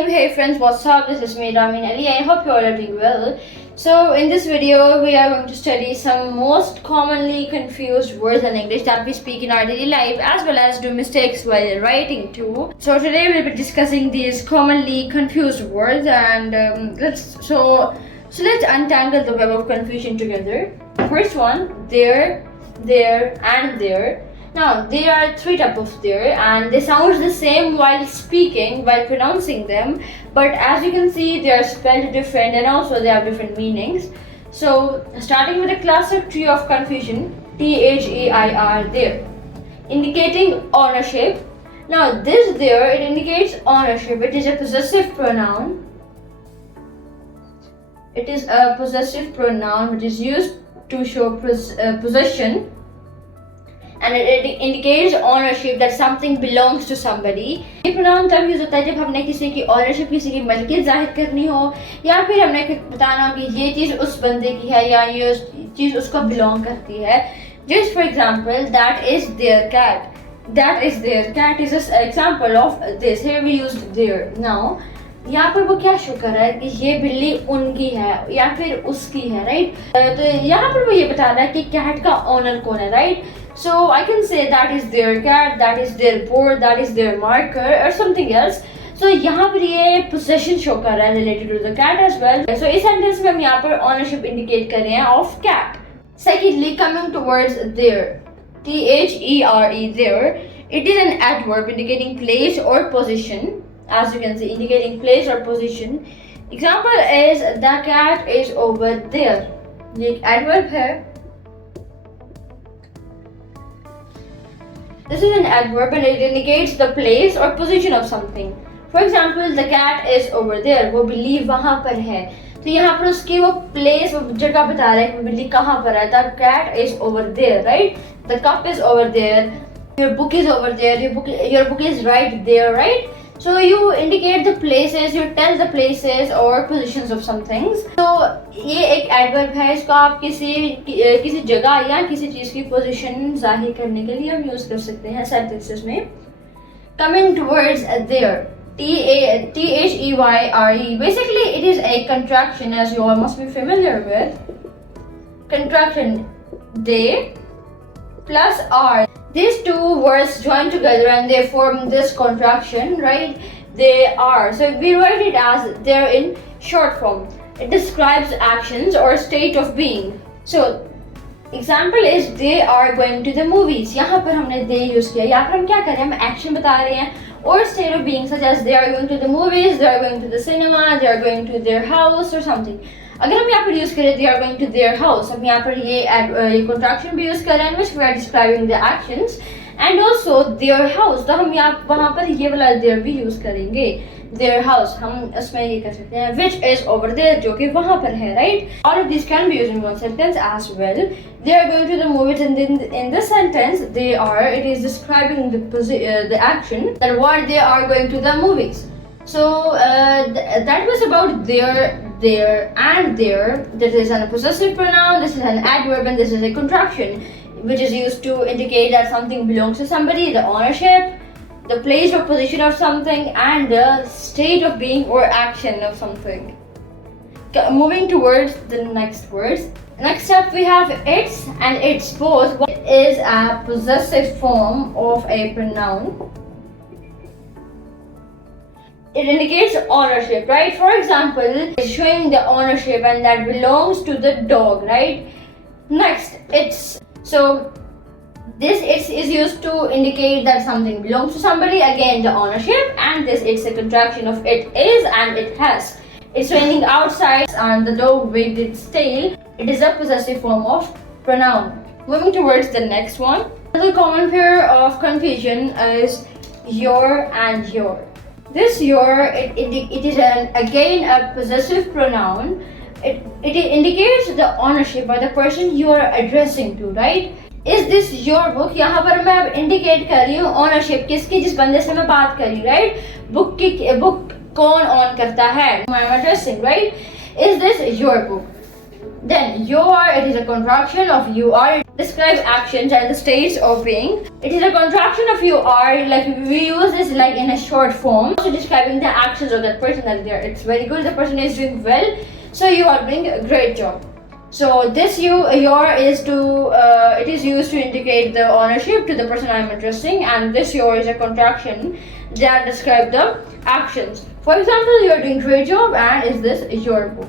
Bismillahirrahmanirrahim. Hey friends, what's up? This is me, Ramin Ali. I hope you all are doing well. So in this video, we are going to study some most commonly confused words in English that we speak in our daily life, as well as do mistakes while writing too. So today we'll be discussing these commonly confused words, and let's untangle the web of confusion together. First one, there, and there. Now, there are three types of there, and they sound the same while speaking, while pronouncing them, but as you can see, they are spelled different and also they have different meanings. So, starting with the classic tree of confusion, THEIR, there, indicating ownership. Now, this there, it indicates ownership. It is a possessive pronoun. It is a possessive pronoun which is used to show possession. And it indicates ownership, that something belongs to somebody. ये pronoun तब use होता है जब हमने किसी की ownership, किसी की मलकियत जाहिर करनी हो, या फिर हमने बताना हो कि ये चीज़ उस बंदे की है या ये चीज़ उसको belong करती है. Just for example, that is their cat. That is their cat is an example of this. Here we used their. Now, यहाँ पर वो क्या शो कर रहा है कि ये बिल्ली उनकी है या फिर उसकी है, राइट? तो यहाँ पर वो ये बता रहा है कि कैट का ओनर कौन है, right? So I can say that is their cat, that is their board, that is their marker or something else. So यहाँ पर ये possession शो कर रहा है related to the cat as well. So इस sentence में हम यहाँ पर ownership indicate कर रहे हैं of cat. Secondly, coming towards there, THERE, there, it is an adverb indicating place or position. As you can see, indicating place or position. Example is the cat is over there. ये एक adverb है. This is an adverb and it indicates the place or position of something. For example, the cat is over there. वो बिल्ली वहाँ पर है. तो यहाँ पर उसकी वो place, वो जगह बता रहा है कि वो बिल्ली कहाँ पर है. The cat is over there, right? The cup is over there. Your book is over there. Your book is right there, right? So you indicate the places, you tell the places or positions of some things. So ये एक adverb है, इसको आप किसी जगह या किसी चीज़ की position जाहिर करने के लिए हम use कर सकते हैं sentences में. Coming towards there, THEYRE. Basically, it is a contraction, as you all must be familiar with. Contraction, they plus R. These two words join together and they form this contraction, right? They are. So we write it as they're in short form. It describes actions or state of being. So example is they are going to the movies. यहाँ पर हमने they use किया. यहाँ पर हम क्या कर रहे हैं? हम action बता रहे हैं. Or state of being such as they are going to the movies, they are going to the cinema, they are going to their house or something. अगर हम यहाँ पर यूज करें they are going to their house, हम यहाँ पर ये contraction भी यूज कर रहे हैं which we are describing the actions, and also their house, तो हम यहाँ वहाँ पर ये वाला their भी यूज करेंगे. Their house, हम उसमें ये कर सकते हैं which is over there, जो कि वहाँ पर है, right? All of these can be used in one sentence as well. They are going to the movies, and then in this sentence they are, it is describing the action that what they are going to the movies. So that was about there, and there. This is a possessive pronoun, this is an adverb, and this is a contraction which is used to indicate that something belongs to somebody, the ownership, the place or position of something, and the state of being or action of something. Moving towards the next words. Next up we have its and its both. What is a possessive form of a pronoun? It indicates ownership, right? For example, it's showing the ownership and that belongs to the dog, right? Next, it's. So this is used to indicate that something belongs to somebody, again the ownership, and this it's a contraction of it is and it has. It's raining outside and the dog wagged its tail. It is a possessive form of pronoun. Moving towards the next one. Another common pair of confusion is your and your. This your, it is again a possessive pronoun. It indicates the ownership by the person you are addressing to, right? Is this your book? यहाँ पर मैं indicate कर रही हूँ ownership किसकी, जिस बंदे से मैं बात कर रही हूँ, right? Book कौन own करता है? I'm addressing, right? Is this your book? Then your, it is a contraction of you are. Describe actions and the states of being. It is a contraction of you are, like we use this like in a short form. Also describing the actions of that person that there. It's very good, the person is doing well, so you are doing a great job. So this your is to it is used to indicate the ownership to the person I am addressing, and this your is a contraction that describe the actions. For example, you are doing great job, and is this your book.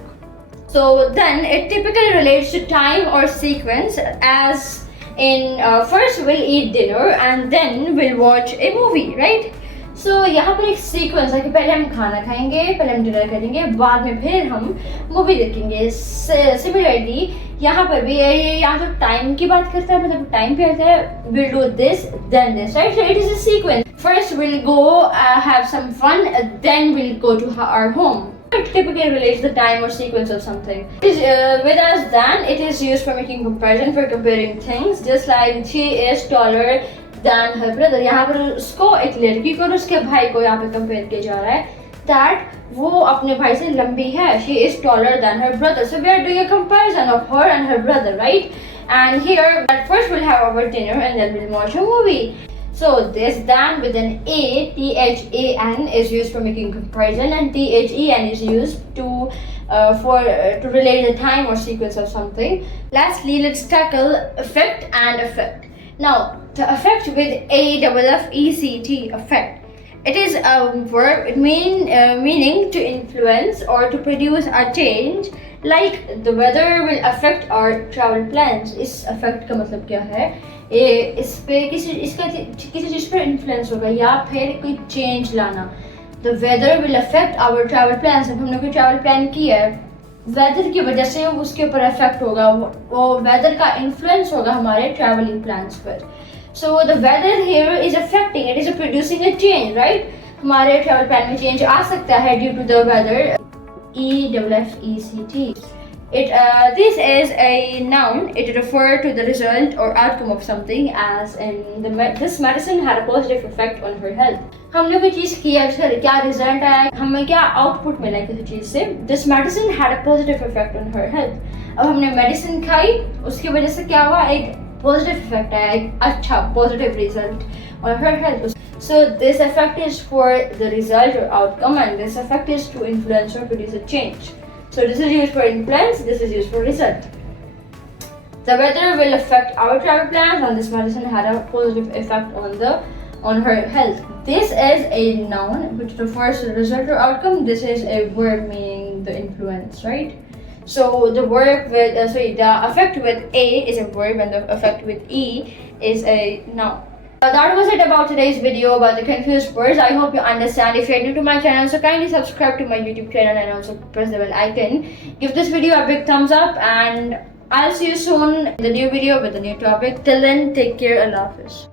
So then it typically relates to time or sequence, as in first we'll eat dinner and then we'll watch a movie, right? So यहाँ पर एक sequence है कि पहले हम खाना खाएंगे, पहले हम डिनर करेंगे, बाद में फिर हम मूवी देखेंगे. सिमिलरली यहाँ पर भी ये यहाँ तो टाइम की बात करता है, मतलब टाइम पे आता है we'll do this then this, right? So it is a sequence. First we'll go have some fun, then we'll go to our home. It typically relates the time or sequence of something. Whereas than, it is used for making comparison, for comparing things. Just like she is taller than her brother. यहाँ पर उसको एक लड़की को और उसके भाई को यहाँ पे compare किया जा रहा है. That वो अपने भाई से लंबी है. She is taller than her brother. So we are doing a comparison of her and her brother, right? And here, at first we'll have our dinner and then we'll watch a movie. So this than with an A, THAN is used for making comparison, and THEN is used to relate the time or sequence of something. Lastly, let's tackle affect and effect. Now, the affect with AFFECT, affect. It is a verb meaning to influence or to produce a change. Like the weather will affect our travel plans. इस affect का मतलब क्या है? इस पे किसी चीज़ पर influence होगा या फिर कोई चेंज लाना. The weather will affect our travel plans. अब हमने कोई travel plan किया है, वेदर की वजह से उसके ऊपर इफेक्ट होगा, वो वेदर का इन्फ्लुएंस होगा हमारे ट्रैवलिंग प्लान्स पर. So the weather here is affecting, it is producing a change, right? हमारे ट्रैवल प्लान में चेंज आ सकता है due to the weather. EFFECT. This is a noun. It refers to the result or outcome of something, as in this medicine had a positive effect on her health. हमने कोई चीज़ किया, उसका क्या result आया, हमें क्या आउटपुट मिला किसी चीज़ से. This medicine had a positive effect on her health. अब हमने मेडिसिन खाई, उसकी वजह से क्या हुआ, एक पॉजिटिव इफेक्ट आया, एक अच्छा positive result on her health. So this effect is for the result or outcome, and this effect is to influence or produce a change. So this is used for influence, this is used for result. The weather will affect our travel plans, and this medicine had a positive effect on her health. This is a noun which refers to the result or outcome. This is a verb meaning the influence, right? So the verb with the effect with A is a verb, and the effect with E is a noun. That was it about today's video about the confused words. I hope you understand. If you are new to my channel, so kindly subscribe to my YouTube channel and also press the bell icon. Give this video a big thumbs up, and I'll see you soon in the new video with a new topic. Till then, take care. Allah Hafiz.